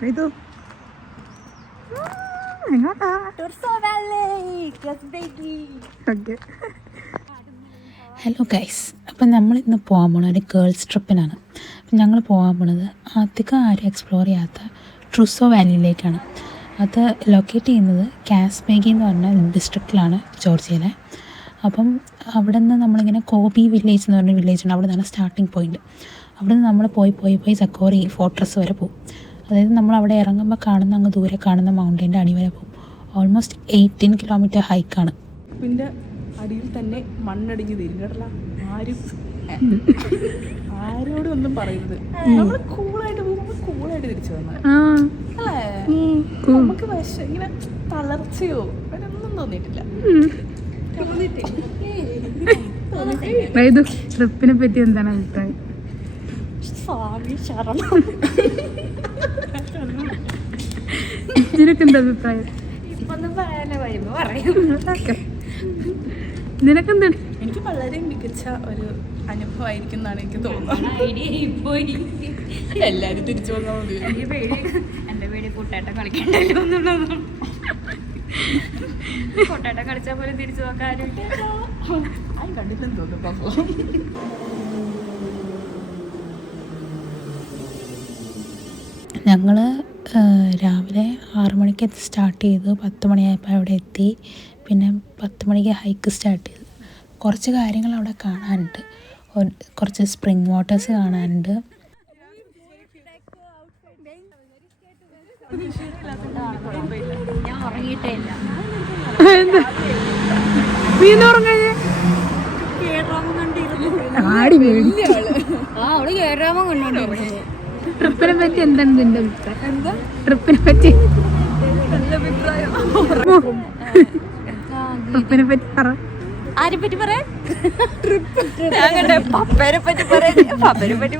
Hello guys, അപ്പം നമ്മളിന്ന് പോകാൻ പോണത് ഒരു ഗേൾസ് ട്രിപ്പിനാണ്. അപ്പം ഞങ്ങൾ പോകാൻ പോണത് അധികം ആരും എക്സ്പ്ലോർ ചെയ്യാത്ത ട്രൂസോ വാലിയിലേക്കാണ്. അത് ലൊക്കേറ്റ് ചെയ്യുന്നത് കാസ്മേഗി എന്ന് പറഞ്ഞ ഡിസ്ട്രിക്റ്റിലാണ്, ജോർജിയയിലെ. അപ്പം അവിടെ നിന്ന് നമ്മളിങ്ങനെ കോബി വില്ലേജ് എന്ന് പറഞ്ഞ വില്ലേജുണ്ട്, അവിടെ നിന്നാണ് സ്റ്റാർട്ടിങ് പോയിൻറ്റ്. അവിടെ നിന്ന് നമ്മൾ പോയി സക്കോറി ഫോർട്രസ് വരെ പോകും. അതായത് നമ്മൾ അവിടെ ഇറങ്ങുമ്പോൾ അങ്ങ് ദൂരെ കാണുന്ന മൗണ്ടൈൻ്റെ അടി വരെ പോകും. ഓൾമോസ്റ്റ് 18 കിലോമീറ്റർ ഹൈക്കാണ്. പിന്നെ അടിയിൽ തന്നെ മണ്ണടിഞ്ഞ് തരും കേട്ടല്ല. ആരോടും ഒന്നും പറയരുത്. നമ്മൾ കൂളായിട്ട് പോകുമ്പോൾ കൂളായിട്ട് തിരിച്ചു വന്നാൽ അല്ലേ, നമുക്ക് പക്ഷേ ഇങ്ങനെ തളർച്ചയോ ഒന്നും തോന്നിയിട്ടില്ല. ട്രിപ്പിനെ പറ്റി എന്താണ് അഭിപ്രായം? നിനക്ക് എന്താ അഭിപ്രായം? നിനക്കെന്താ? എനിക്ക് വളരെ മികച്ച ഒരു അനുഭവമായിരിക്കും എന്നാണ് എനിക്ക് തോന്നുന്നത്. എല്ലാരും തിരിച്ചു വന്നാൽ മതി. എന്റെ പേടി കൂട്ടാട്ടം കളിക്കണ്ടല്ലോ എന്നുള്ളതാണ്. കൂട്ടാട്ടം കളിച്ചാൽ പോലും തിരിച്ചു നോക്കാനും കണ്ടില്ലെന്ന് തോന്നുന്നു. ഞങ്ങൾ രാവിലെ 6 മണിക്ക് സ്റ്റാർട്ട് ചെയ്തു. 10 മണിയായപ്പോൾ അവിടെ എത്തി. പിന്നെ 10 മണിക്ക് ഹൈക്ക് സ്റ്റാർട്ട് ചെയ്തു. കുറച്ച് കാര്യങ്ങൾ അവിടെ കാണാനുണ്ട്. കുറച്ച് സ്പ്രിംഗ് വാട്ടേഴ്സ് കാണാനുണ്ട്. ഞാൻ ഉറങ്ങിയിട്ടേ ഇല്ല. അവള് കേറാമ കണ്ടോണ്ടിരുന്നു. ട്രിപ്പിനെ പറ്റി എന്താണ് നിന്റെ അഭിപ്രായം? ട്രിപ്പിനെ പറ്റി ട്രിപ്പിനെ പറ്റി പറ. ആരെ പറ്റി പറയാൻ? പപ്പേനെ പറ്റി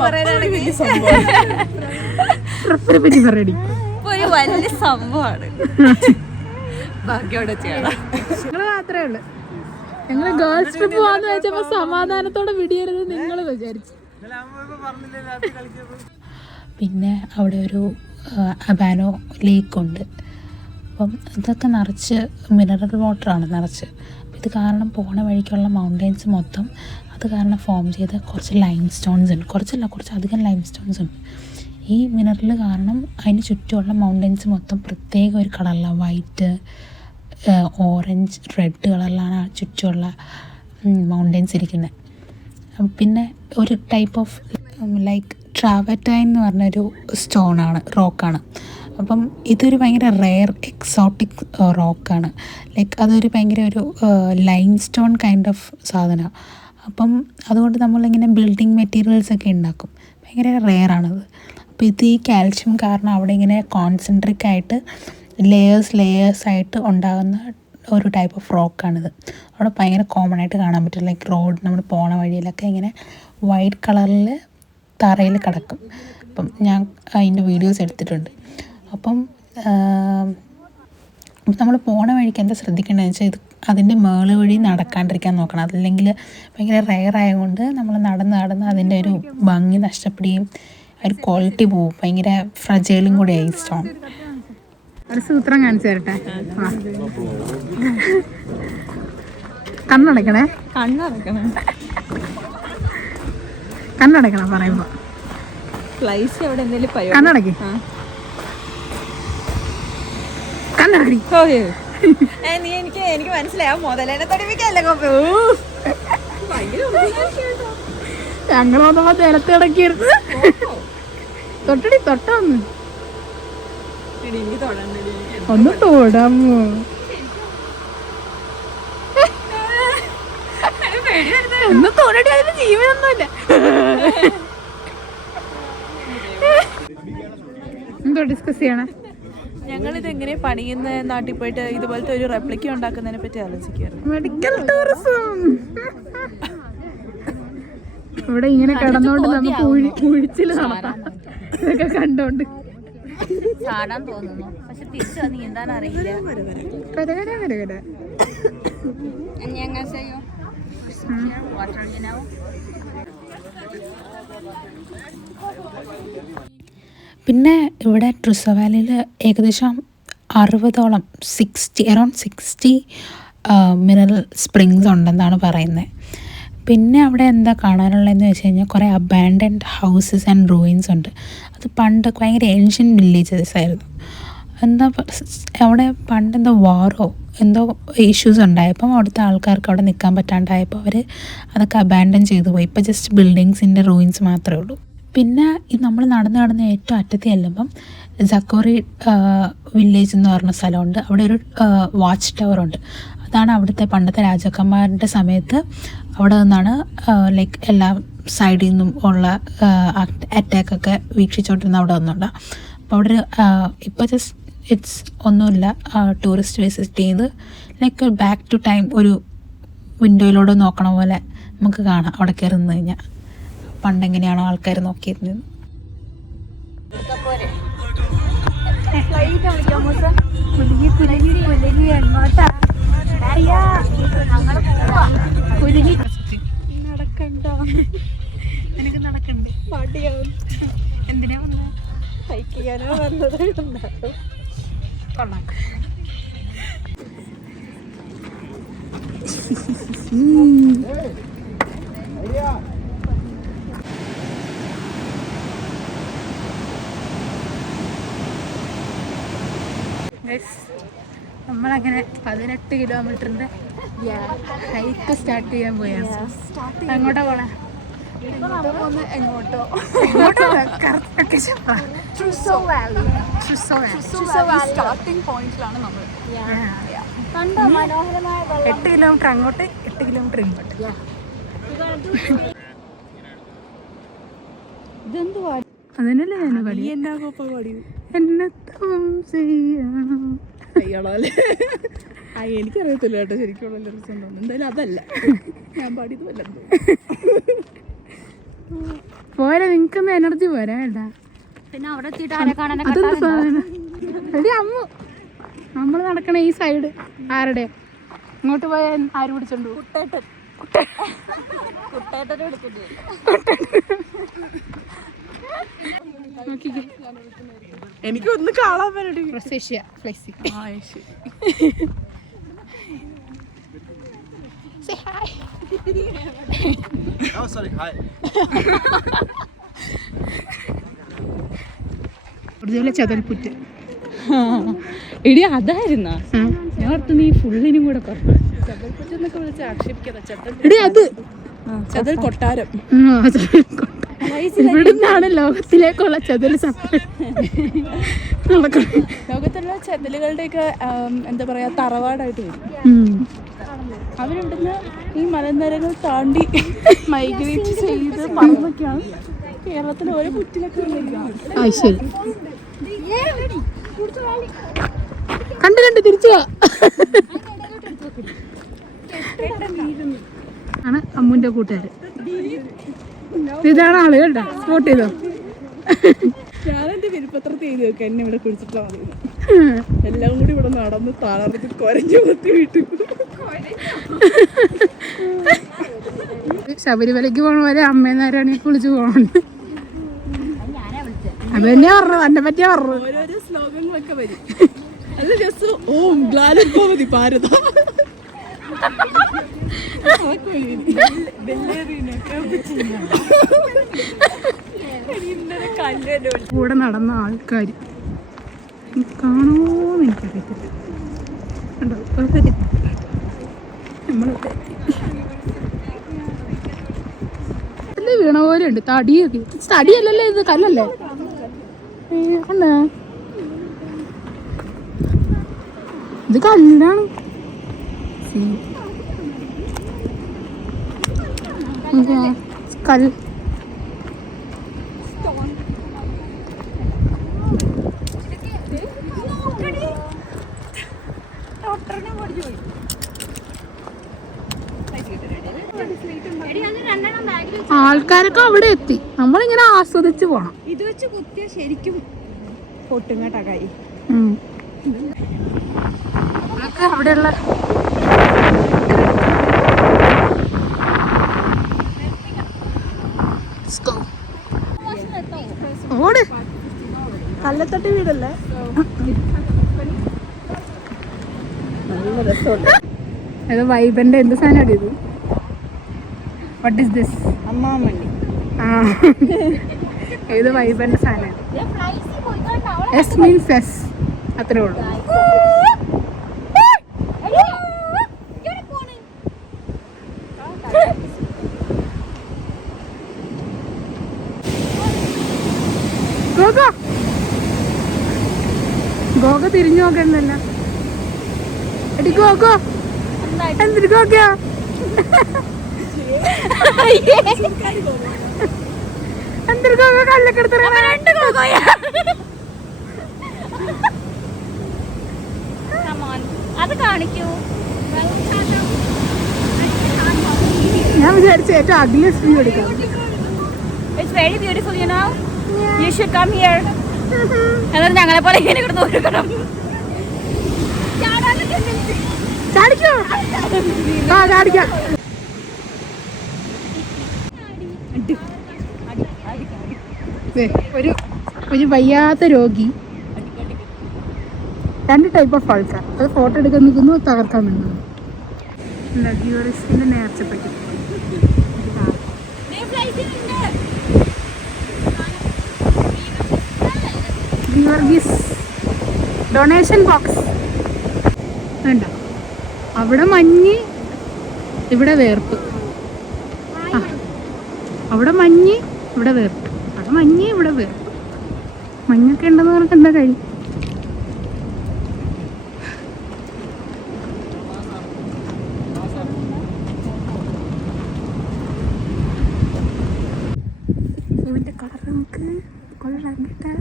പറയാനാണെങ്കിൽ ട്രിപ്പിനെ പറ്റി പറയടി. ഒരു വലിയ സംഭവമാണ്. ബാക്കിയോടെ ചെയ്യണം. ഞങ്ങള് മാത്രമേ ഉള്ളു. ഞങ്ങള് ഗേൾസ് ട്രിപ്പ് പോകാന്ന് വെച്ചപ്പോ സമാധാനത്തോടെ വിടിയരുത് നിങ്ങൾ വിചാരിച്ചു. പിന്നെ അവിടെ ഒരു അബാനോ ലേക്കുണ്ട്. അപ്പം ഇതൊക്കെ നിറച്ച് മിനറൽ വാട്ടറാണ് നിറച്ച്. അപ്പം ഇത് കാരണം പോണ വഴിക്കുള്ള മൗണ്ടെയ്ൻസ് മൊത്തം അത് കാരണം ഫോം ചെയ്ത കുറച്ച് ലൈം സ്റ്റോൺസ് ഉണ്ട്. കുറച്ചധികം ലൈം സ്റ്റോൺസ് ഉണ്ട്. ഈ മിനറൽ കാരണം അതിന് ചുറ്റുമുള്ള മൗണ്ടെയ്ൻസ് മൊത്തം പ്രത്യേക ഒരു കളറിലാണ്. വൈറ്റ്, ഓറഞ്ച്, റെഡ് കളറിലാണ് ചുറ്റുമുള്ള മൗണ്ടെയ്ൻസ് ഇരിക്കുന്നത്. പിന്നെ ഒരു ടൈപ്പ് ഓഫ് ലൈക്ക് ട്രാവറ്റൈൻ എന്ന് പറഞ്ഞൊരു സ്റ്റോണാണ്, റോക്കാണ്. അപ്പം ഇതൊരു ഭയങ്കര റെയർ എക്സോട്ടിക് റോക്കാണ്. ലൈക്ക് അതൊരു ഭയങ്കര ഒരു ലൈം സ്റ്റോൺ കൈൻഡ് ഓഫ് സാധനമാണ്. അപ്പം അതുകൊണ്ട് നമ്മളിങ്ങനെ ബിൽഡിംഗ് മെറ്റീരിയൽസൊക്കെ ഉണ്ടാക്കും. ഭയങ്കര റെയറാണത്. അപ്പോൾ ഇത് ഈ കാൽഷ്യം കാരണം അവിടെ ഇങ്ങനെ കോൺസെൻട്രിക് ആയിട്ട് ലേയേഴ്സായിട്ട് ഉണ്ടാകുന്ന ഒരു ടൈപ്പ് ഓഫ് റോക്കാണിത്. അവിടെ ഭയങ്കര കോമൺ ആയിട്ട് കാണാൻ പറ്റും. ലൈക്ക് റോഡ് നമ്മൾ പോണ വഴിയിലൊക്കെ ഇങ്ങനെ വൈറ്റ് കളറിൽ തറയിൽ കിടക്കും. അപ്പം ഞാൻ അതിൻ്റെ വീഡിയോസ് എടുത്തിട്ടുണ്ട്. അപ്പം നമ്മൾ പോണ വഴിക്ക് എന്താ ശ്രദ്ധിക്കേണ്ടതെന്ന് വെച്ചാൽ അതിൻ്റെ മേള് വഴി നടക്കാണ്ടിരിക്കാൻ നോക്കണം. അതല്ലെങ്കിൽ ഭയങ്കര റെയർ ആയതുകൊണ്ട് നമ്മൾ നടന്ന് അതിൻ്റെ ഒരു ഭംഗി നഷ്ടപ്പെടുകയും ഒരു ക്വാളിറ്റി പോവും. ഭയങ്കര ഫ്രജൈലും കൂടെയായി സ്റ്റോൺ. ഒരു സൂത്രം കാണിച്ചു തരട്ടെ. കണ്ണടക്കണേ പറയുമ്പോ കണ്ണടക്കി കണ്ണടക്കി. എനിക്ക് മനസ്സിലാവും. മുതലേനെ തൊടിപ്പിക്കല്ലേ ഞങ്ങൾ വന്നപ്പോ നിലത്ത് കിടക്കിയിരുന്നു. തൊട്ടൊന്ന് ഒന്ന് തൊടാമോ? ഒന്നും തൊടടി, അതിന് ജീവനൊന്നുമില്ല. എന്തോ ഡിസ്കസ് ചെയ്യണേ? ഞങ്ങളിത് എങ്ങനെ പണിയുന്ന നാട്ടിൽ പോയിട്ട് ഇതുപോലത്തെ ഒരു റെപ്ലിക്ക ഉണ്ടാക്കുന്നതിനെ പറ്റി ആലോചിക്കുകയായിരുന്നു. Medical tourism. ഇവിടെ ഇങ്ങനെ കിടന്നോണ്ട് നമുക്ക് കുഴിച്ചില് നടത്താം. ഇതൊക്കെ കണ്ടോണ്ട് ചാടാൻ തോന്നുന്നു. പക്ഷെ തിരിച്ചു നീന്താൻ അറിയില്ല. പിന്നെ ഇവിടെ ട്രുസോ വാലിയിൽ ഏകദേശം 60ഓളം അറൗണ്ട് 60 മിനറൽ സ്പ്രിങ്സ് ഉണ്ടെന്നാണ് പറയുന്നത്. പിന്നെ അവിടെ എന്താ കാണാനുള്ളതെന്ന് വെച്ച് കഴിഞ്ഞാൽ കുറേ അബാൻഡൻഡ് ഹൗസസ് ആൻഡ് റൂയിൻസ് ഉണ്ട്. അത് പണ്ട് ഭയങ്കര ഏൻഷ്യൻ വില്ലേജസ് ആയിരുന്നു. എന്താ അവിടെ പണ്ടെന്തോ വാറോ എന്തോ ഇഷ്യൂസ് ഉണ്ടായപ്പം അവിടുത്തെ ആൾക്കാർക്ക് അവിടെ നിൽക്കാൻ പറ്റാണ്ടായപ്പോൾ അവർ അതൊക്കെ അബാൻഡൻ ചെയ്തു പോയി. ഇപ്പോൾ ജസ്റ്റ് ബിൽഡിങ്സിൻ്റെ റൂയിൻസ് മാത്രമേ ഉള്ളൂ. പിന്നെ ഇത് നമ്മൾ നടന്ന് ഏറ്റവും അറ്റത്ത് ചെല്ലുമ്പം സക്കോറി വില്ലേജ് എന്ന് പറഞ്ഞ സ്ഥലമുണ്ട്. അവിടെ ഒരു വാച്ച് ടവർ ഉണ്ട്. അതാണ് അവിടുത്തെ പണ്ടത്തെ രാജാക്കന്മാരുടെ സമയത്ത് അവിടെ നിന്നാണ് ലൈക്ക് എല്ലാ സൈഡിൽ നിന്നും ഉള്ള അറ്റാക്കൊക്കെ വീക്ഷിച്ചുകൊണ്ടിരുന്ന അവിടെ ഒന്നുണ്ട്. അപ്പോൾ അവിടെ ഇപ്പോൾ ജസ്റ്റ് ഇറ്റ്സ് ഒന്നുമില്ല, ടൂറിസ്റ്റ് വിസിറ്റ് ചെയ്ത് ലൈക്ക് ബാക്ക് ടു ടൈം ഒരു വിൻഡോയിലൂടെ നോക്കണ പോലെ നമുക്ക് കാണാം അവിടെ കയറി നിന്ന് കഴിഞ്ഞാൽ പണ്ടെങ്ങനെയാണോ ആൾക്കാർ നോക്കിയിരുന്നത്. നടക്കണ്ടോ? എനിക്ക് നടക്കണ്ടേ? പാട്ടിയാവും. എന്തിനാ വന്നത്? ഹൈക്ക് ചെയ്യാനോ വന്നത്? കൊള്ളാം. നമ്മളങ്ങനെ 18 കിലോമീറ്ററിൻ്റെ ഹൈക്ക് സ്റ്റാർട്ട് ചെയ്യാൻ പോയാണ്. അങ്ങോട്ടാ പോണേ? എങ്ങോട്ടോ സ്റ്റാർട്ടിംഗ് പോയിന്റിലാണ് നമ്മൾ. 8 കിലോമീറ്റർ അങ്ങോട്ട്, 8 കിലോമീറ്റർ ഇങ്ങോട്ട്. അതിനല്ലേ ഞാൻ പാടി. എന്നെ ചെയ്യണം അയ്യാളല്ലേ? എനിക്കറിയത്തില്ല കേട്ടോ ശരിക്കുള്ള ലിറിക്സ് ഉണ്ടോ. എന്തായാലും അതല്ല ഞാൻ പാടിയത് വല്ലതും. പോരാ, നിങ്ങൾക്കൊന്നും എനർജി പോരാ കേട്ടാ. പിന്നെ അവിടെ എത്തിയിട്ട് ആരെ കാണാൻ അതൊന്നും സാധനം എടി അമ്മ, നമ്മൾ നടക്കണ ഈ സൈഡ് ആരുടെ ഇങ്ങോട്ട് പോയാൽ ആര് പിടിച്ചോണ്ടു? എനിക്കൊന്ന് കാണാൻ പറ്റി. പ്രൊസേഷ്യ ഫ്ലെക്സി. Say hi. Oh, sorry, hi. ചതൽപുറ്റ്. എടി അതായിരുന്ന ഞാൻ ഓർത്ത് നീ ഫുള്ളിനും കൂടെ പറഞ്ഞു. ചതൽപ്പറ്റെന്നൊക്കെ വിളിച്ച് ആക്ഷേപിക്കാതെ. എടി അത് ചതൽ കൊട്ടാരം. ഇവിടുന്നാണ് ലോകത്തിലേക്കുള്ള ചതൽ സപ്ലൈ നടക്കുന്നത്. ലോകത്തുള്ള ചതലുകളുടെയൊക്കെ എന്താ പറയാ തറവാടായിട്ട് വരും. അവരുണ്ടെന്ന് ഈ മലനിരകൾ താണ്ടി മൈഗ്രേറ്റ് ചെയ്ത് പറന്നൊക്കെയാണ് കേരളത്തിലെ ഓരോ കുറ്റിലൊക്കെ ശരി. കണ്ട് തിരിച്ചു ആണ് അമ്മുന്റെ കൂട്ടുകാര്. ഇതാണ് ആള് കേട്ടോ, സ്പോട്ട് ചെയ്തോ? ഞാനെന്റെ വിരുപ്പത്രത്തിൽ എഴുതി വെക്കാം എന്നെ ഇവിടെ കുടിച്ചിട്ടാ മതി. എല്ലാം കൂടി ഇവിടെ നടന്ന് തളർന്ന് കൊരഞ്ഞു കൊത്തി വീട്ടു. ശബരിമലയ്ക്ക് പോണ പോലെ അമ്മേന്നാരാണെങ്കിൽ കുളിച്ച് പോകണുണ്ട്. അത് തന്നെയാ പറഞ്ഞു, എന്നെ പറ്റിയാ പറഞ്ഞു. ഓരോരോ ശ്ലോകങ്ങളൊക്കെ വരും. അത് ജസ്റ്റ് ഓം ഗ്ലാലുഭവതി ഭാരത കൂടെ നടന്ന ആൾക്കാർ കാണുമോന്ന് എനിക്കറിയത്തില്ല. നമ്മളൊക്കെ വീണ പോലെ ഉണ്ട്. തടിയൊക്കെ, തടിയല്ലല്ലേ ഇത്, കല്ലല്ലേ? കണ്ടേ, ഇത് കല്ലാണ്. കല്ല് ആൾക്കാരൊക്കെ അവിടെ എത്തി. നമ്മളിങ്ങനെ ആസ്വദിച്ച് പോണം. ഇത് വെച്ച് കുത്തിയ ശരിക്കും പൊട്ടും കേട്ടാ കൈ. അവിടെയുള്ള ഓട് കല്ലത്തട്ടി വീടല്ലേ? നല്ല രസമുണ്ട്. അത് വൈബന്റെ എന്ത് സാധനമാണ് ഇത്? What is this? അമ്മാമണ്ണി. ആ ഇത് വൈബന്റെ സാധനമാണ്. എസ് മീൻസ് എസ്, അത്രേ ഉള്ളൂ. ഗോഗ തിരിഞ്ഞു നോക്കണ്ടല്ല. എടി ഗോഗോ എന്തിരി ഗോഗയാ? എന്തിരി ഗോഗ കല്ലക്കെടുത്ത അത് കാണിക്കൂ. ഞാൻ വിചാരിച്ച ഏറ്റവും അഗ്ലിയസ്റ്റ് വ്യൂ എടുക്കാം. It's very beautiful, you know. You should come here. അതായത് ഞങ്ങളെ പോലെ ഇങ്ങനെ കിടന്ന് ഒരുക്കണം. ചാടിക്കോ? ആ ചാടിക്കാം. ഒരു വയ്യാത്ത രോഗി, 2 ടൈപ്പ് ഓഫ് ആൾക്കാർ. അത് ഫോട്ടോ എടുക്കാൻ നിൽക്കുന്നു, തകർക്കാൻ നിൽക്കുന്നു. ലഗ്യൂറിയസിന്റെ നേർച്ചപ്പെട്ടി. ഡൊണേഷൻ ബോക്സ് വേണ്ട. അവിടെ മഞ്ഞ്, ഇവിടെ വേർപ്പ്. ആ അവിടെ മഞ്ഞ്, ഇവിടെ വേർപ്പ്. അവിടെ മഞ്ഞ്, ഇവിടെ വേർപ്പ്. മഞ്ഞൊക്കെ ഉണ്ടെന്ന് പറഞ്ഞിട്ട് എന്താ കഴിയും? ഇതിൻ്റെ കളർ നമുക്ക് കൊള്ളാം കേട്ടാ.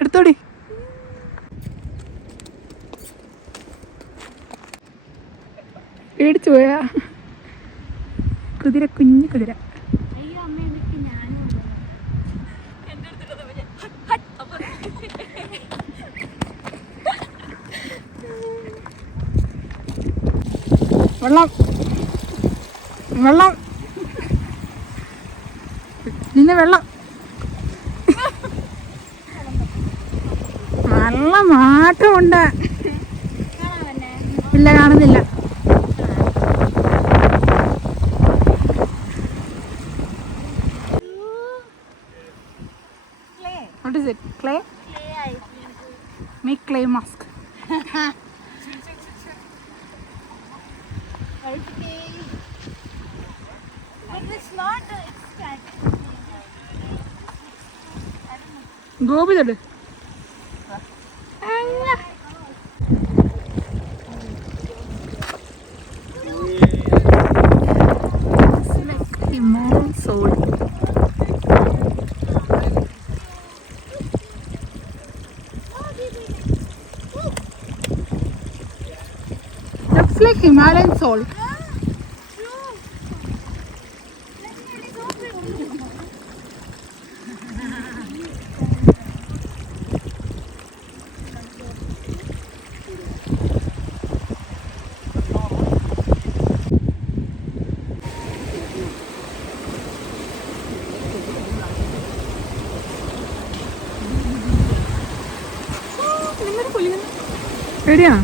എടുത്തോടി. പേടിച്ചു പോയാ? കുതിര, കുഞ്ഞു കുതിര. വെള്ളം വെള്ളം നിന്നെ വെള്ളം. നല്ല മാറ്റമുണ്ട്. ഇല്ല, കാണുന്നില്ല. What is it? Clay? Make clay mask. Gopi തൊട്ട് soul. Looks like Himalayan salt. എവിടെയാ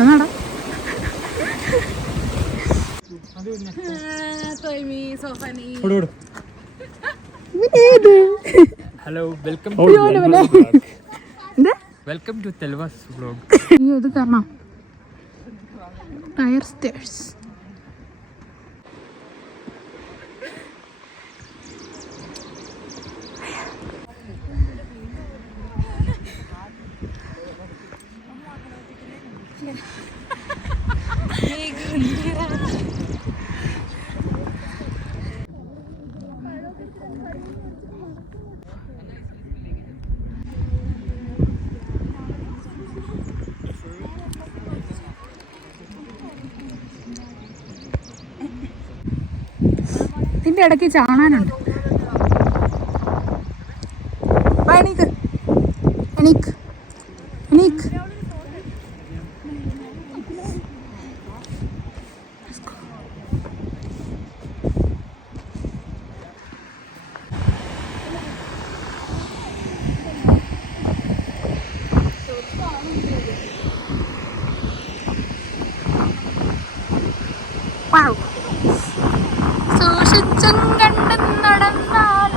എന്നാടാ? Hello, welcome to Telva's vlog. ഇത് കാണാം. ടയർ സ്റ്റേഴ്സ്. ഇതിന്റെ ഇടയ്ക്ക് ചാണാനുണ്ട്. എണീക്ക് എണീക്ക് എണീക്ക്. സൂക്ഷിച്ചും കണ്ടും നടന്നാൽ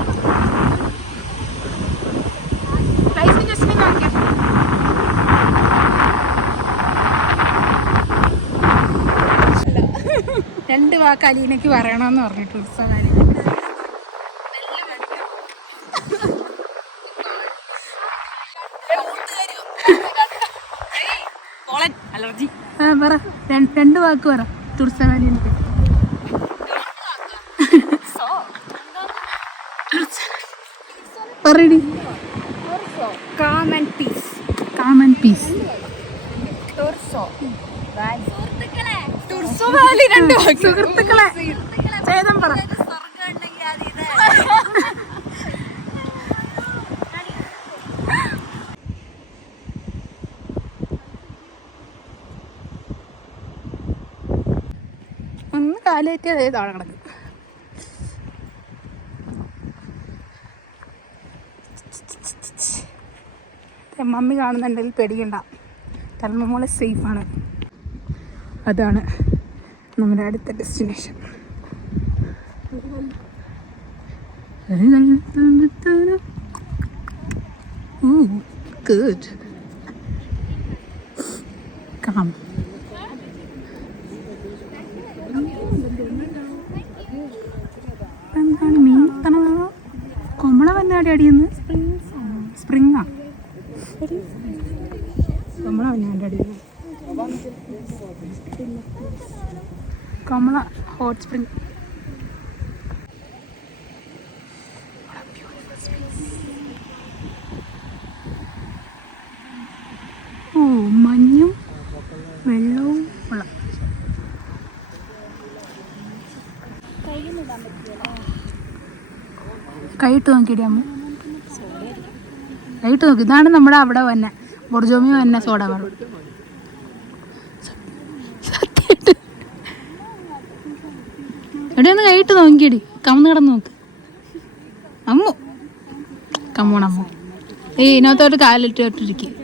രണ്ട് വാക്ക് അലീനയ്ക്ക് പറയണമെന്ന് പറഞ്ഞിട്ട് ഉത്സവം അലർജി പറ രണ്ട് വാക്ക് പറ തുർസവാലിക്ക് പറയടി കാം ആൻഡ് പീസ് കാമൻ പീസ് സുഹൃത്തുക്കളെ ചേതം പറ ഒന്ന് കാലേറ്റി അതേ താഴെ കിടക്കും മമ്മി കാണുന്നുണ്ടെങ്കിൽ പേടിക്കണ്ട തലമോളെ സേഫാണ് അതാണ് നമ്മുടെ അടുത്ത ഡെസ്റ്റിനേഷൻ ഗുഡ് കാം എന്താണ് മീൻ തണോ കൊമ്മള വന്നാടി അടിയുന്നു സ്പ്രിങ്ങാ കൊമ്മള വന്നാൻ്റെ അടിയുന്നു കമല ഹോട്ട് സ്പ്രിംഗ് ഓ മഞ്ഞും വെള്ളവും ഉള്ള കൈയിട്ട് നോക്കിയിടി അമ്മ കൈയിട്ട് നോക്കി ഇതാണ് നമ്മുടെ അവിടെ വന്നെ ബൊർജോമി വന്നെ സോഡ വെള്ളം എവിടെ ഒന്ന് കൈയിട്ട് നോക്കിയടി കമന്ന് കിടന്ന് നോക്ക് അമ്മു കമ്മൂണമ്മു ഇതിനകത്തോട്ട് കാലിട്ടിരിക്കും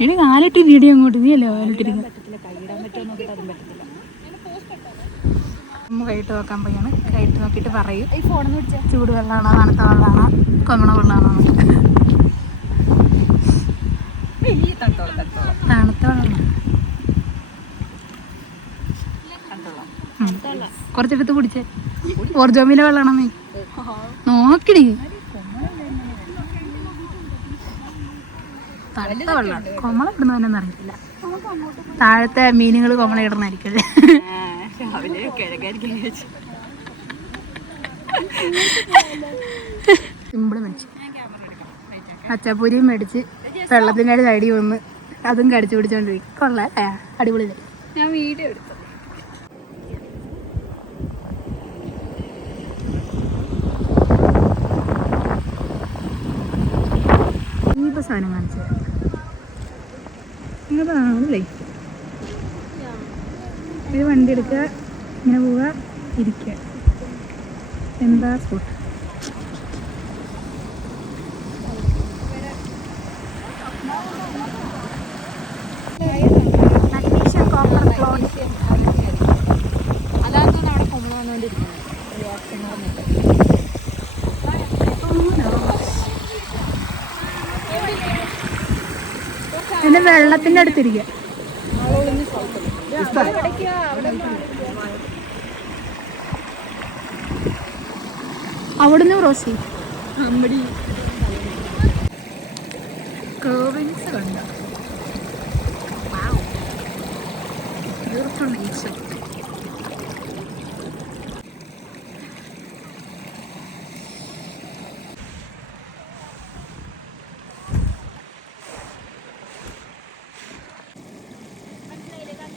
എടി കാലിട്ട് വീഡിയോ അങ്ങോട്ട് നീ അല്ലേ കാലിട്ടിരിക്കും അമ്മ കൈയിട്ട് നോക്കാൻ പോയാണ് കൈയിട്ട് നോക്കിയിട്ട് പറയും ചൂടുവെള്ളമാണോ തണുത്ത വെള്ളമാണോ കൊമ്മണ വെള്ളമാണോ തണുത്ത വെള്ളം കുറച്ചെടുത്ത് കുടിച്ചേ ഓർജോമിലെ വെള്ളമാണ് നീ നോക്കിടി തണുത്ത വെള്ളമാണ് കൊമ്മള ഇടുന്നതന്നെ അറിയത്തില്ല താഴത്തെ മീനുകൾ കൊമ്മള ഇടുന്നായിരിക്കും സിമ്പിൾ മേടിച്ചു അച്ചാപ്പൂരിയും മേടിച്ച് വെള്ളത്തിൻ്റെ സൈഡിൽ വന്ന് അതും കടിച്ചു പിടിച്ചോണ്ടിരിക്കും കൊള്ളാം അടിപൊളി ഞാൻ വീഡിയോ എടുത്തു ഇനിയിപ്പോൾ സാധനം കാണിച്ചു ഇങ്ങനത്താണല്ലേ ഇത് വണ്ടി എടുക്കുക ഇങ്ങനെ പോവുക ഇരിക്കുക എന്താ സ്പോട്ട് അതാണ് അവിടെ കൊമ്മള വന്നുകൊണ്ടിരിക്കുന്നത് എൻ്റെ വെള്ളത്തിൻ്റെ അടുത്തിരിക്കുക അവിടുന്ന് ക്രോസ് ചെയ്യും കേവിങ്സ് കണ്ട ബ്യൂട്ടിഫുൾ നേച്ചർ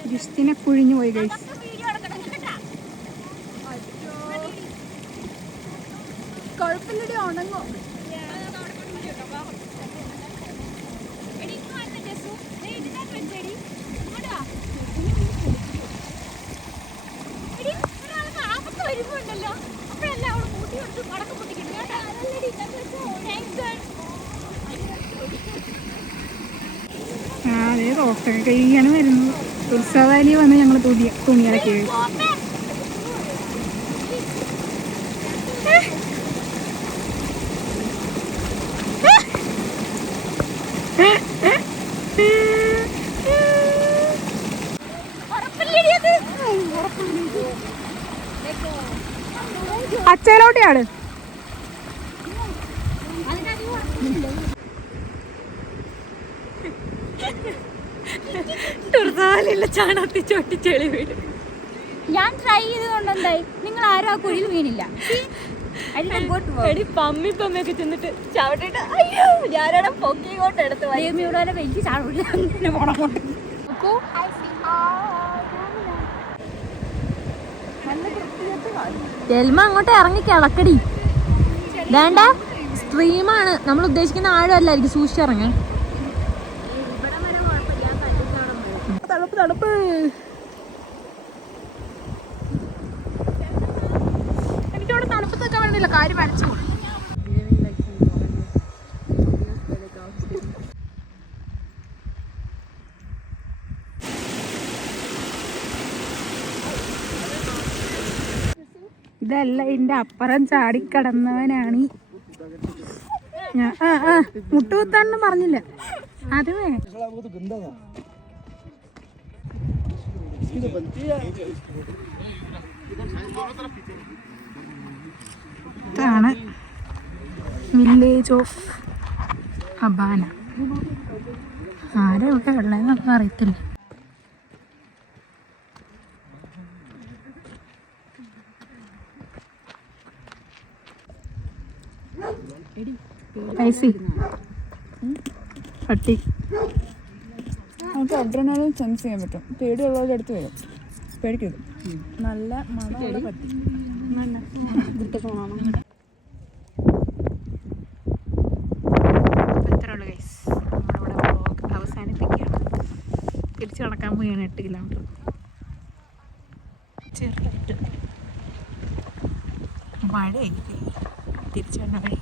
ജസ്റ്റിനെ കുഴിഞ്ഞു പോയി ഗൈസ് കുഴപ്പമില്ലടി ഉണങ്ങോ ആ അതെ റോക്കൊക്കെ കഴിയാണ് വരുന്നത് ഉത്സവാലി വന്ന് ഞങ്ങൾ തുണിയിറക്കി. അച്ചയിലോട്ടെയാണ്. ചാണകത്തി ചോട്ടി ചെളി വീട്. ഞാൻ ട്രൈ ചെയ്തുകൊണ്ടെന്തായി? നിങ്ങൾ ആരും ആ കുഴിയിൽ വീണില്ല. പമ്മി പമ്മിയൊക്കെ ചെന്നിട്ട് ചവിട്ടിട്ട് അയ്യോ ഞാനവിടെ പൊക്കിങ്ങോട്ട് എടുത്ത് ഇവിടെ വലിയ ചാടില്ല. അങ്ങനെ പോണം. ജൽമ അങ്ങോട്ട് ഇറങ്ങി കിളക്കടി. വേണ്ട, സ്ട്രീമാണ് നമ്മൾ ഉദ്ദേശിക്കുന്ന ആഴമല്ലായിരിക്കും. സൂക്ഷിച്ചിറങ്ങ. തണുപ്പ് തണുപ്പ്. എനിക്കവിടെ തണുപ്പ് നിൽക്കാൻ വേണ്ടിയില്ല, കാര്യം വരച്ചു. ഇതല്ല, ഇതിന്റെ അപ്പുറം ചാടിക്കടന്നവനാണ്. മുട്ടുകുത്താണെന്ന് പറഞ്ഞില്ല. അതുവേ ഇതാണ് വില്ലേജ് ഓഫ് ഹബാന. ആരും ഇവിടെ ഉള്ളതെന്നൊന്നും അറിയത്തില്ല. പട്ടി നമുക്ക് അഡ്രിനാലിൻ സെൻസ് ചെയ്യാൻ പറ്റും. പേടിയുള്ളവരുടെ അടുത്ത് വരും. പേടിക്കരുത്. നല്ല മണമുള്ള പട്ടി. അവസാനിപ്പിക്കുകയാണ്. തിരിച്ചു നടക്കാൻ പോയാണ് 8 കിലോമീറ്റർ. ചെറുതായിട്ട് മഴയായി തിരിച്ചു വന്ന വഴി.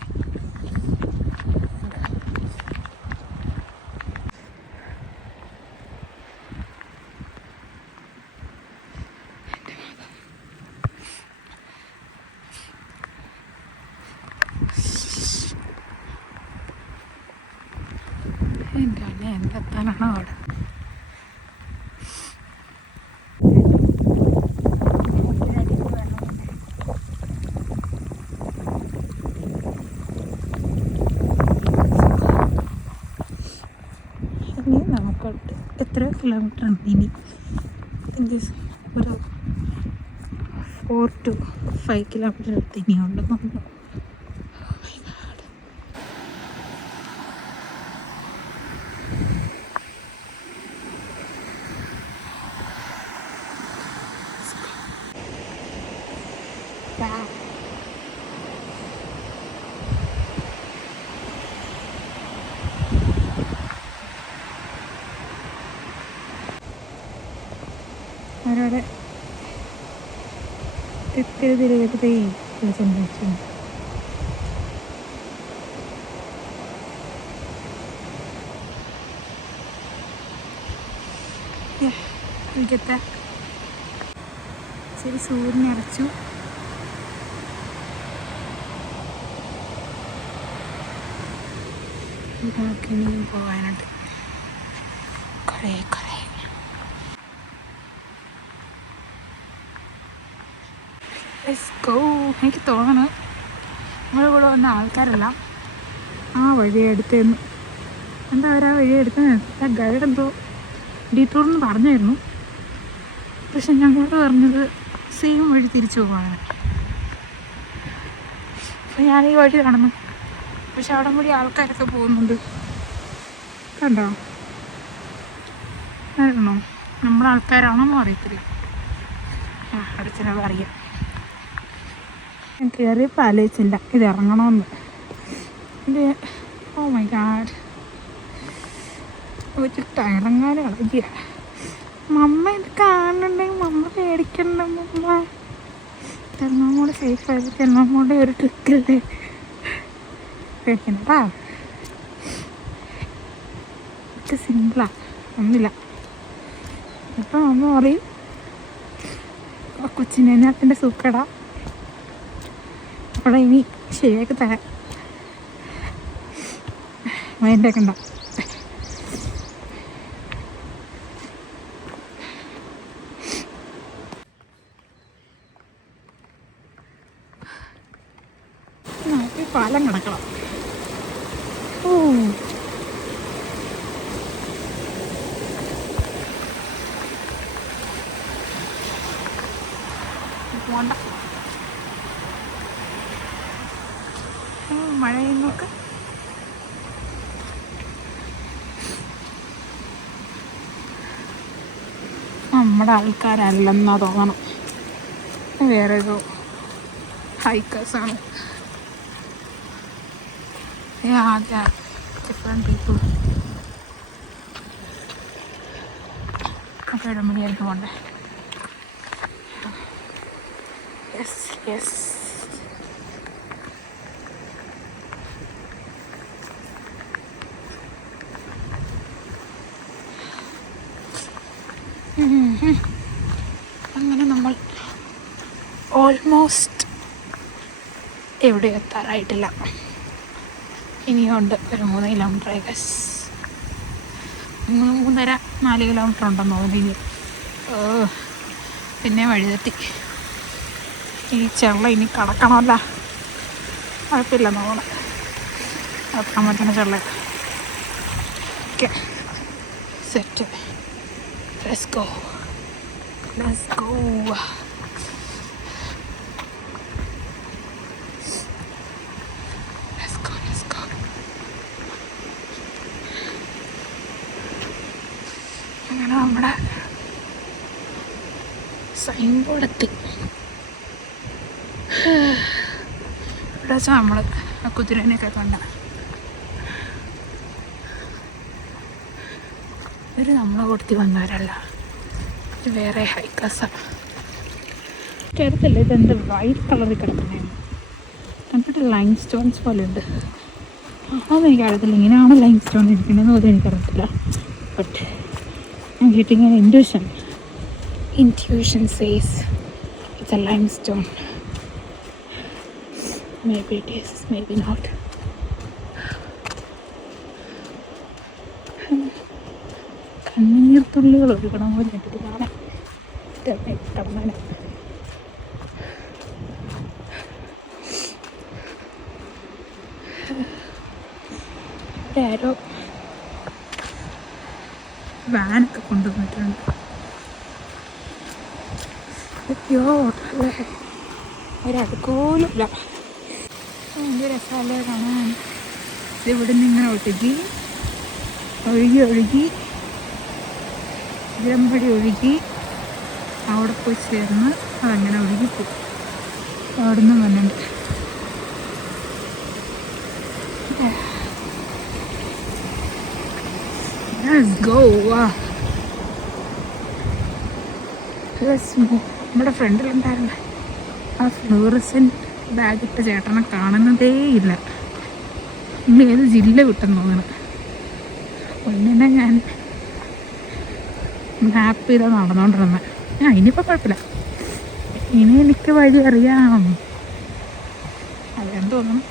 എന്തെത്താനാണോ അവിടെ? ഇനി നമുക്കോട്ട് എത്ര കിലോമീറ്റർ ഉണ്ട്? ഇനി ഒരു 4 to 5 കിലോമീറ്റർ അടുത്ത് ഇനിയുണ്ട്. നമ്മൾ അവരവിടെ തിരുവരുത്തേ സംഭവിച്ചു. വിളിക്കത്തെ ശരി. സൂര്യനെ അടച്ചു. നമുക്ക് ഇനിയും പോകാനായിട്ട് കുറേ എനിക്ക് തോന്നണം നമ്മുടെ കൂടെ വന്ന ആൾക്കാരല്ല ആ വഴി എടുത്തേന്ന്. എന്താ അവരാ വഴി എടുക്കുന്നത്? ഗൈഡ് എന്തോ ഡീറ്റൂർന്ന് പറഞ്ഞായിരുന്നു. പക്ഷെ ഞങ്ങളോട് പറഞ്ഞത് സെയിം വഴി തിരിച്ചു പോകാനാണ്. അപ്പം ഞാൻ ഈ വഴി നടന്നു. പക്ഷെ അവിടെ കൂടി ആൾക്കാരൊക്കെ പോകുന്നുണ്ട്. കണ്ടോ? ആണോ? നമ്മുടെ ആൾക്കാരാണോന്നും അറിയത്തില്ല. അടുത്തത് അറിയാം. ഞാൻ കയറിയപ്പോൾ ആലോചിച്ചില്ല ഇത് ഇറങ്ങണമെന്ന്. ഇത് ഓ മൈ ഗാഡ്, ഒരു ഇറങ്ങാനും കളഞ്ഞ. മമ്മ ഇത് കാണുന്നുണ്ടെങ്കിൽ മമ്മ പേടിക്കണ്ട. മമ്മ തെർമാമോട് സേഫായിട്ട് തെർമാമോടെ ഒരു ട്രിക്കല്ലേ പേടിക്കണ്ടാ. ഇത് സിമ്പിളാ, ഒന്നുമില്ല. ഇപ്പം അമ്മ പറയും കൊച്ചിനെത്തിൻ്റെ സൂക്കട അവിടെ ഇനി ശരിയാക്കി തരാം. അതിൻ്റെ ഒക്കെ ഉണ്ടാവും. പാലം കിടക്കണം. ഓ പോണ്ട. മഴയൊക്കെ നമ്മുടെ ആൾക്കാരല്ലെന്നാ തോന്നണം. വേറെ ഒരു ഹൈക്കേഴ്സാണ്. Different people. അപ്പോൾ 7 മണിയായിരിക്കും പോണ്ടേ. Yes yes. അങ്ങനെ നമ്മൾ ഓൾമോസ്റ്റ് എവിടെ എത്താറായിട്ടില്ല. ഇനിയുണ്ട് ഒരു 3 കിലോമീറ്റർ. ഗസ് 3.5-4 കിലോമീറ്റർ ഉണ്ടെന്ന് തോന്നുന്നു ഇനി. പിന്നെ വഴിതെറ്റി. ഈ ചെള്ള ഇനി കടക്കണമല്ല. കുഴപ്പമില്ല, നോക്കണം കടക്കാൻ പറ്റുന്ന ചെള്ള. Okay set. Let's go. Let's go. Let's go. Let's go. അങ്ങനെ നമ്മുടെ സൈൻ ബോർഡ് എത്തി. ഇവിടെ വെച്ചാൽ നമ്മൾ ആ കുതിരനെയൊക്കെ കണ്ട. ഇവർ നമ്മളെ കൊടുത്തി വന്നവരല്ല, വേറെ ഹൈക്കേഴ്സാണ്. ചേർത്തില്ല. ഇതെന്ത് വൈറ്റ് കളറിൽ കിടക്കുന്നതാണ്. കണ്ടിട്ട് ലൈം സ്റ്റോൺസ് പോലെ ഉണ്ട്. അതൊന്നും എനിക്കറിയത്തില്ല. ഇങ്ങനെയാണ് ലൈം സ്റ്റോൺ ഇരിക്കണമെന്ന് പോലും എനിക്കറിയത്തില്ല. But I am getting an intuition says it's a limestone. Maybe it is, maybe not. കണ്ണീർ തുള്ളികൾ ഒഴുകണം പോലെ എനിക്ക് കാണാം. ഇട്ടമ്മനെ ആരോ വാനൊക്കെ കൊണ്ടുവന്നിട്ടുണ്ട്. അയ്യോ ഒരതുപോലുമില്ല. ഭയങ്കര രസമല്ലേ കാണാൻ. ഇതിവിടെ നിന്ന് ഇങ്ങനെ ഒഴുകി ഒഴുകി ഒഴുകി ഇതിലമ്പടി ഒഴുകി അവിടെ പോയി ചേർന്ന് അതങ്ങനെ ഒഴുകിപ്പോയി. അവിടെ നിന്ന് വന്നിട്ടുണ്ട്. നമ്മുടെ ഫ്രണ്ടിലുണ്ടായിരുന്ന ആ ഫ്ലോറസെൻറ്റ് ബാഗിട്ട ചേട്ടനെ കാണുന്നതേ ഇല്ല. ഇന്ന് ഏത് ജില്ല വിട്ടെന്ന് തോന്നണം. ഒന്നിനെ ഞാൻ മാപ്പ് ചെയ്താൽ നടന്നുകൊണ്ടിരുന്നത്. ഇനിയിപ്പോൾ കുഴപ്പമില്ല, ഇനി എനിക്ക് വഴി അറിയാം. അറിയാൻ തോന്നുന്നു.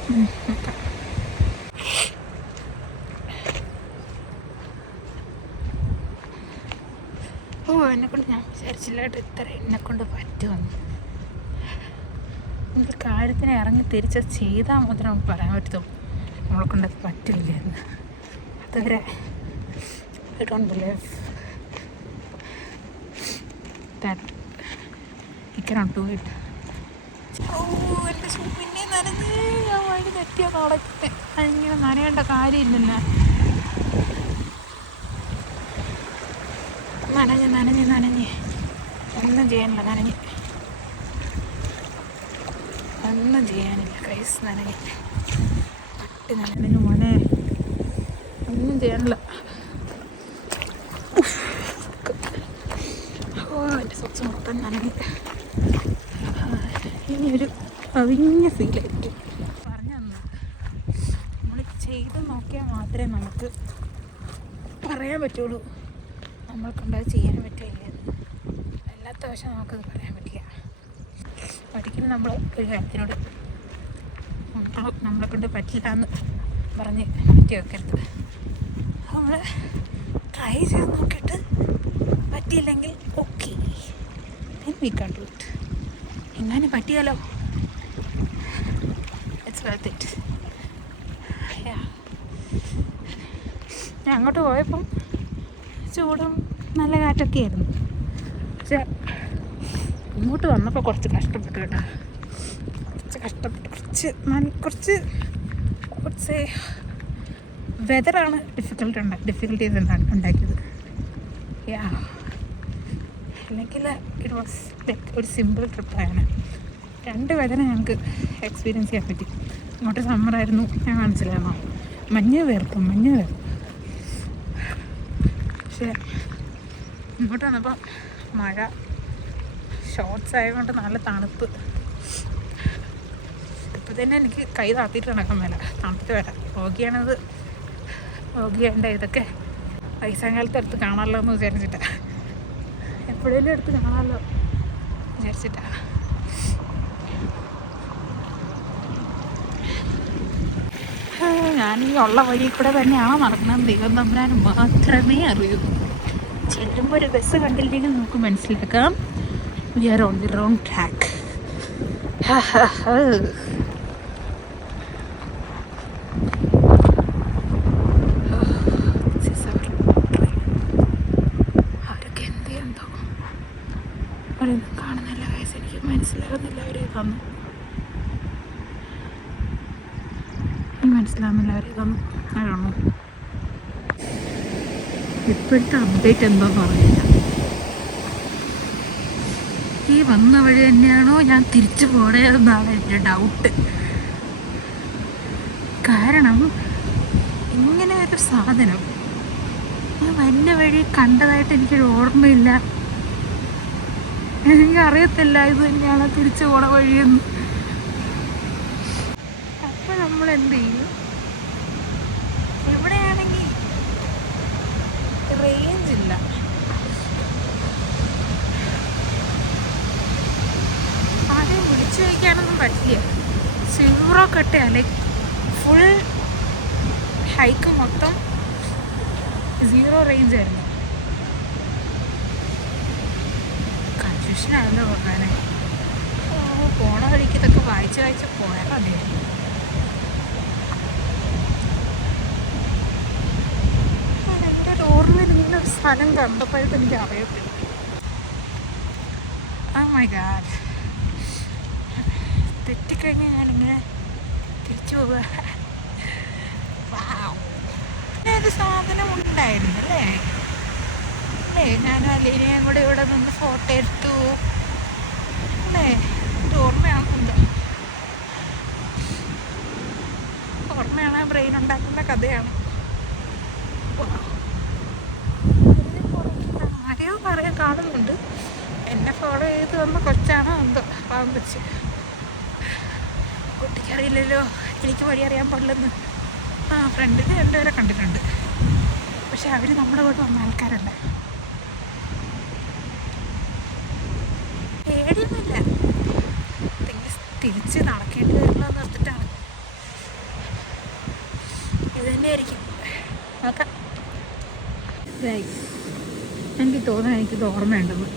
എന്നെക്കൊണ്ട് ഞാൻ വിചാരിച്ചില്ലായിട്ട് ഇത്ര എന്നെക്കൊണ്ട് പറ്റുമെന്ന്. നമുക്ക് കാര്യത്തിന് ഇറങ്ങി തിരിച്ച് ചെയ്താൽ മാത്രമേ നമുക്ക് പറയാൻ പറ്റത്തുള്ളൂ നമ്മളെ കൊണ്ട് പറ്റില്ല എന്ന്. അതുവരെ I don't believe that I cannot do it. എൻ്റെ പിന്നെ നനഞ്ഞ് ഞാൻ വഴി തെറ്റിയാൽ നടക്കത്തെ. അതിങ്ങനെ നനയേണ്ട കാര്യമില്ലല്ലോ. നനഞ്ഞ് നനഞ്ഞ് നനഞ്ഞ് ഒന്നും ചെയ്യാനില്ല. ഒന്നും ചെയ്യാനില്ല. കൈസ് നനഞ്ഞ് പട്ടി നനഞ്ഞു മോനെ. ഒന്നും ചെയ്യാനില്ല. എൻ്റെ സോക്സ് മൊത്തം നനഞ്ഞ്. ഇനിയൊരു അവിഞ്ഞ ഫീലായിരിക്കും. പറഞ്ഞു തന്നു നമ്മൾ ചെയ്ത് നോക്കിയാൽ മാത്രമേ നമുക്ക് പറയാൻ പറ്റുള്ളൂ നമ്മൾ കൊണ്ടത് ചെയ്യാൻ പറ്റില്ല. അല്ലാത്ത വശം നമുക്കത് പറയാൻ പറ്റില്ല. ഒരിക്കലും നമ്മൾ ഒരു കാര്യത്തിനോട് നമ്മളെ കൊണ്ട് പറ്റില്ല എന്ന് പറഞ്ഞ് മാറ്റി വെക്കരുത്. നമ്മൾ ട്രൈ ചെയ്ത് നോക്കിയിട്ട് പറ്റിയില്ലെങ്കിൽ okay, we can do it. എങ്ങനെ പറ്റിയാലോ, ഇറ്റ്സ് വർത്ത് ഇറ്റ്. ഞാൻ അങ്ങോട്ട് പോയപ്പം ചൂടും നല്ല കാറ്റൊക്കെ ആയിരുന്നു. പക്ഷെ ഇങ്ങോട്ട് വന്നപ്പോൾ കുറച്ച് കഷ്ടപ്പെട്ടു കേട്ടോ. കുറച്ച് വെതറാണ് ഡിഫിക്കൽട്ടീസ് ഉണ്ടാക്കിയത്. അല്ലെങ്കിൽ ഇറ്റ് വാസ് ലൈക്ക് ഒരു സിമ്പിൾ ട്രിപ്പായാണ്. 2 വെതർ ഞങ്ങൾക്ക് എക്സ്പീരിയൻസ് ചെയ്യാൻ പറ്റി. ഇങ്ങോട്ട് സമ്മറായിരുന്നു, ഞാൻ മനസ്സിലാണോ, മഞ്ഞ് വേർക്കും. പക്ഷേ ഇങ്ങോട്ട് വന്നപ്പോൾ മഴ, ഷോർട്ട്സ് ആയതുകൊണ്ട് നല്ല തണുപ്പ്. ഇപ്പോൾ തന്നെ എനിക്ക് കൈ താത്തിയിട്ട് നടക്കാൻ മേല, തണുത്തിട്ട് വരാം. ഓഗിയാണ്ട് ഇതൊക്കെ വയസ്സാകാലത്ത് എടുത്ത് കാണാമല്ലോ എന്ന് വിചാരിച്ചിട്ടാണ്, എപ്പോഴേലും എടുത്ത് കാണാമല്ലോ വിചാരിച്ചിട്ടാണ്. ഞാൻ ഈ ഉള്ള വഴി കൂടെ തന്നെയാണോ നടക്കുന്നത് ദൈവം തമ്പുരാൻ മാത്രമേ അറിയൂ. ചെല്ലുമ്പോൾ ഒരു ബസ് കണ്ടില്ലെങ്കിൽ നമുക്ക് മനസ്സിലാക്കാം we are on the wrong track. അവരൊക്കെ എന്തോ അവരൊന്നും കാണുന്നില്ല, വയസ്സ് എനിക്ക് മനസ്സിലാകുന്നില്ല. അവരെ തന്നു മനസ്സിലാകുന്നില്ല, അവരെ തന്നു ആണോ. ഇപ്പോഴത്തെ അപ്ഡേറ്റ് എന്തോന്ന് പറഞ്ഞില്ല. ഈ വന്ന വഴി തന്നെയാണോ ഞാൻ തിരിച്ചു പോകേണ്ടതെന്നാണ് എൻ്റെ ഡൗട്ട്. കാരണം ഇങ്ങനെ ഒരു സാധനം ഞാൻ വന്ന വഴി കണ്ടതായിട്ട് എനിക്കൊരു ഓർമ്മയില്ല. എനിക്കറിയത്തില്ല ഇത് തന്നെയാണോ തിരിച്ചു പോണ വഴിയെന്ന്. അപ്പം നമ്മൾ എന്ത് ചെയ്യും? ഇവിടെയാണെങ്കിൽ റേഞ്ച് ഇല്ല. ആരെയും വിളിച്ചു ചോദിക്കാനൊന്നും പറ്റില്ല. 0 കട്ടയാ, ലൈക്ക് ഫുൾ ഹൈക്ക് മൊത്തം 0 റേഞ്ച് ആയിരുന്നു. കൺഫ്യൂഷനാണല്ലോ പോകാനെ. പോണ വഴിക്ക് ഇതൊക്കെ വായിച്ച് പോയാൽ മതിയായിരുന്നു. എൻ്റെ ഓർമ്മയിൽ ഇങ്ങനെ ഒരു സ്ഥലം കണ്ടപ്പോഴത്തെ എനിക്ക് അറിയത്തില്ല. Oh my God, തെറ്റിക്കഴിഞ്ഞാൽ ഞാനിങ്ങനെ തിരിച്ചു പോവുക. ഒരു സാധനം ഉണ്ടായിരുന്നു അല്ലേ? ഞാനും അലീനയും കൂടെ ഇവിടെ നിന്ന് ഫോട്ടോ എടുത്തു അല്ലേ? ഇത് ഓർമ്മയാണല്ലോ. ഓർമ്മയാണ് ബ്രെയിൻ ഉണ്ടാക്കുന്ന കഥയാണ്. ആരെയോ പറയാൻ കാണുന്നുണ്ട്. എന്നെ ഫോളോ ചെയ്ത് വന്ന കൊച്ചാണോ എന്തോ പാവം വെച്ച്. കുട്ടിക്കറിയില്ലല്ലോ എനിക്ക് വഴി അറിയാൻ പാടില്ലെന്ന്. ഫ്രണ്ടിൽ 2 പേരെ കണ്ടിട്ടുണ്ട്. പക്ഷെ അവർ നമ്മുടെ കൂടെ വന്ന ആൾക്കാരല്ല. പേടിയൊന്നുമില്ല, തിരിച്ച് നടക്കേണ്ടി വരുമല്ലോ എന്ന് ഓർത്തിട്ടാണ്. ഇത് തന്നെയായിരിക്കും നോക്കാം. എനിക്ക് തോന്നുന്നു എനിക്കിത് ഓർമ്മയുണ്ടെന്ന്.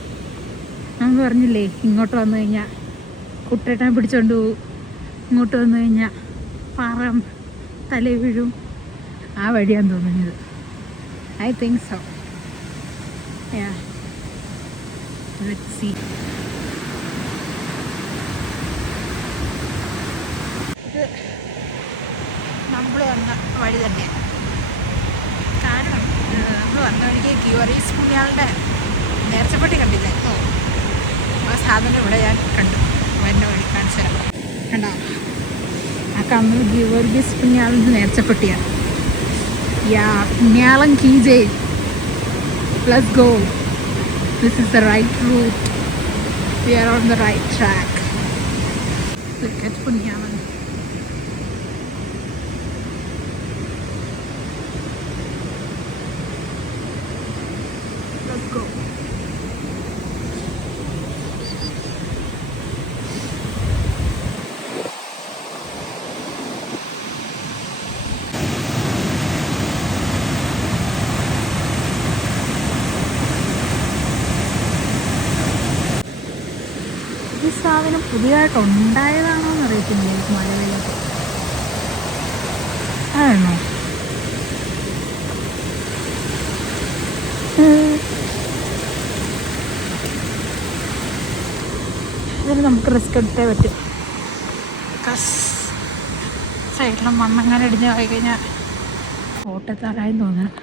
നമ്മൾ പറഞ്ഞില്ലേ ഇങ്ങോട്ട് വന്നു കഴിഞ്ഞാൽ കുട്ടേട്ടനെ പിടിച്ചോണ്ട് പോവും, ഇങ്ങോട്ട് വന്നു കഴിഞ്ഞാൽ പാറ തലേ വീഴും. ആ വഴിയാന്ന് തോന്നുന്നത്. I think so. Let's see. ഇത് നമ്മൾ വന്ന വഴി തന്നെയാണ്. കാരണം നമ്മൾ വന്ന വഴിക്ക് ക്യൂറീസ് പുണ്യാളുടെ നേർച്ചപ്പെട്ടി കണ്ടില്ലായിരുന്നു. ആ സാധനം ഇവിടെ ഞാൻ കണ്ടു. വരുന്ന വഴി കാണിച്ചു തരാം. കണ്ടോ? ആ കണ്ണ് ഗീവർഗീസ് പുണ്യാളിൻ്റെ നേർച്ചപ്പെട്ടിയാണ്. പുണ്യാളം കീ ജെയിൻ. Let's go. This is the right route. We are on the right track. Look at പുണ്യാളം. അതിന് പുതിയതായിട്ട് ഉണ്ടായതാണോ എന്ന് അറിയത്തില്ല മഴ പെയ്യാത്ത. ആണോ? അതിന് നമുക്ക് റിസ്ക് എടുത്തേ പറ്റും. ബിക്കോസ് സൈഡിലും മണ്ണങ്ങനെ ഇടിഞ്ഞ് പോയി കഴിഞ്ഞാൽ ഓട്ടത്താറായി തോന്നുന്നു.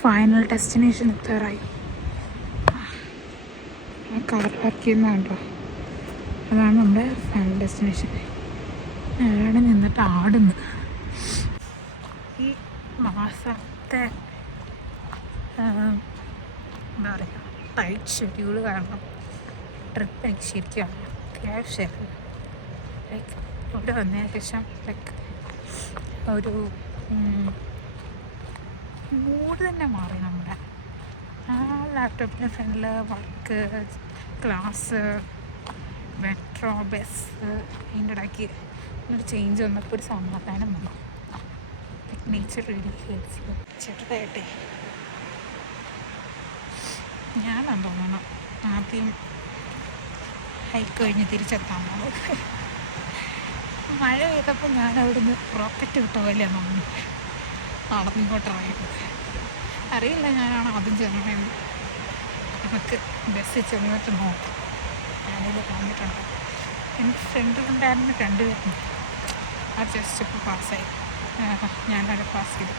ഫൈനൽ ഡെസ്റ്റിനേഷൻ എത്താറായി. കാർ പാർക്ക് ചെയ്യുന്നതുണ്ടോ? അതാണ് നമ്മുടെ ഫൈനൽ ഡെസ്റ്റിനേഷൻ. അവിടെ നിന്നിട്ട് ആടുന്നു. ഈ മാസത്തെ എന്താ പറയുക ടൈറ്റ് ഷെഡ്യൂൾ കാരണം ട്രിപ്പ് എനിക്ക് ശരിക്കും അത്യാവശ്യമായിരുന്നു. ലൈക്ക് ഇവിടെ വന്നതിന് ശേഷം ലൈക്ക് ഒരു മൂഡ് തന്നെ മാറി നമ്മുടെ. ആ ലാപ്ടോപ്പിൻ്റെ ഫ്രണ്ടിൽ വർക്ക്, ക്ലാസ്, മെട്രോ, ബസ്, അതിൻ്റെ ഇടയ്ക്ക് ഒരു ചേഞ്ച് വന്നപ്പോൾ ഒരു സമാധാനം വന്നു. Nature really helps. ചെറുതായിട്ടെ ഞാനാണ് തോന്നണം ആദ്യം ഹൈക്ക് കഴിഞ്ഞ് തിരിച്ചെത്താൻ മഴ പെയ്തപ്പോൾ ഞാൻ അവിടുന്ന് റോക്കറ്റ് വിട്ട പോലെയാണ് തോന്നുന്നു നടന്നിങ്ങോട്ട് ഇറങ്ങിയത്. അറിയില്ല ഞാനാണ് ആദ്യം ചെന്നതെന്ന്. നമുക്ക് ബസ്സിൽ ചെന്നിട്ട് നോക്കാം. ഞാനിത് വന്നിട്ടുണ്ട്. എൻ്റെ ഫ്രണ്ടിലുണ്ടായിരുന്ന 2 പേരുണ്ട്. ആ ജസ്റ്റ് ഇപ്പോൾ പാസ്സായി. ഞാനവിടെ പാസ് ചെയ്തു.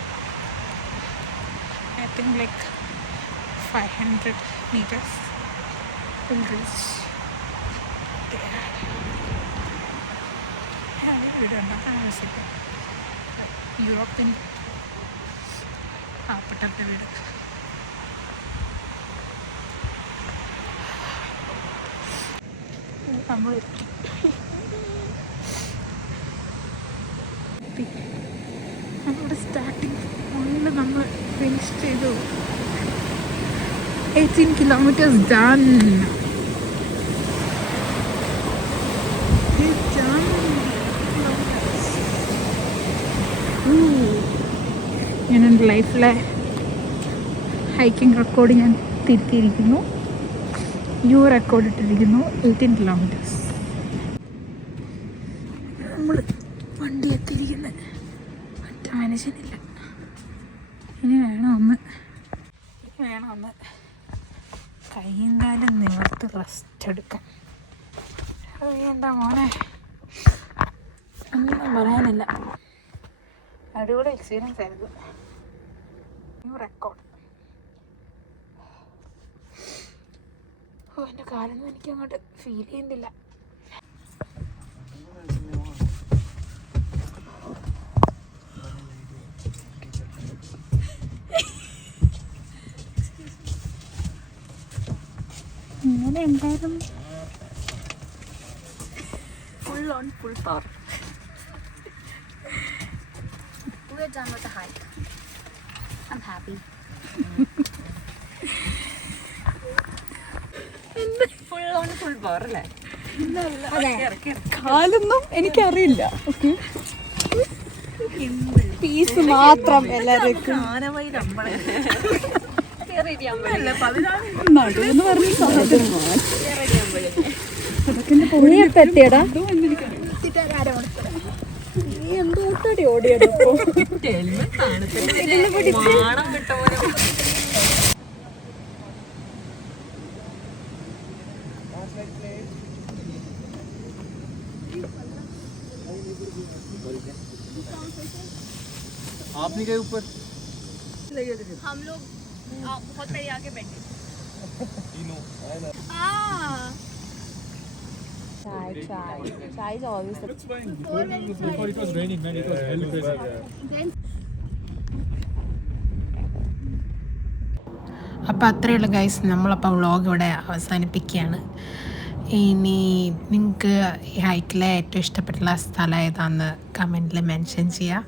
I think like 500 meters will reach there. വീടുണ്ട് താമസിക്കും. യൂറോപ്യൻ പാവപ്പെട്ടവരുടെ വീട്. നമ്മൾ നമ്മുടെ സ്റ്റാർട്ടിങ് പോയിന്റ് നമ്മൾ ഫിനിഷ് ചെയ്തു. 18 kilometers done. ഞാൻ എൻ്റെ ലൈഫിലെ ഹൈക്കിംഗ് റെക്കോർഡ് ഞാൻ തിരുത്തിയിരിക്കുന്നു. ന്യൂ റെക്കോർഡ് ഇട്ടിരിക്കുന്നു. 18 kilometers. നമ്മൾ വണ്ടി എത്തിയിരിക്കുന്നത് മറ്റ മനുഷ്യനില്ല. ഇനി വേണം ഒന്ന് കൈയും കാലം നിവർത്ത് റെസ്റ്റ് എടുക്കാൻ. എന്താ മോനെ, ഒന്നും പറയാനില്ല. അടിപൊളി എക്സ്പീരിയൻസ് ആയിരുന്നു. New record. എൻ്റെ കാലൊന്നും എനിക്ക് അങ്ങോട്ട് ഫീൽ ചെയ്യുന്നില്ല. ഇങ്ങനെ എന്തായാലും Full on full power. We're done with the hike. I'm happy. Full on full power അല്ലേ? കാലൊന്നും എനിക്കറിയില്ല. ഓക്കെ, പീസ് മാത്രം എല്ലാവർക്കും. നടുവെന്ന് പറഞ്ഞ സാധനം നീ എപ്പം എത്തിയടാ? നീ എന്തോട്ടടി ഓടിയതപ്പോ? आप नहीं गए ऊपर? हम लोग बहुत पहले आके बैठे. Chai is always the Before it was raining, man. It was hell crazy. അപ്പോൾ അത്രയുള്ള ഗൈസ്, നമ്മളപ്പോൾ വ്ളോഗ് ഇവിടെ അവസാനിപ്പിക്കുകയാണ്. ഇനി നിങ്ങൾക്ക് ഈ ഹൈക്കിലെ ഏറ്റവും ഇഷ്ടപ്പെട്ടുള്ള സ്ഥലം ഏതാണെന്ന് കമൻറ്റിൽ മെൻഷൻ ചെയ്യുക.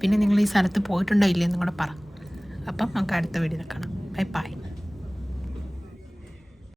പിന്നെ നിങ്ങൾ ഈ സ്ഥലത്ത് പോയിട്ടുണ്ടോ ഇല്ലയെന്നും കൂടെ പറ. അപ്പം നമുക്ക് അടുത്ത വീഡിയോയിൽ കാണാം. Bye bye.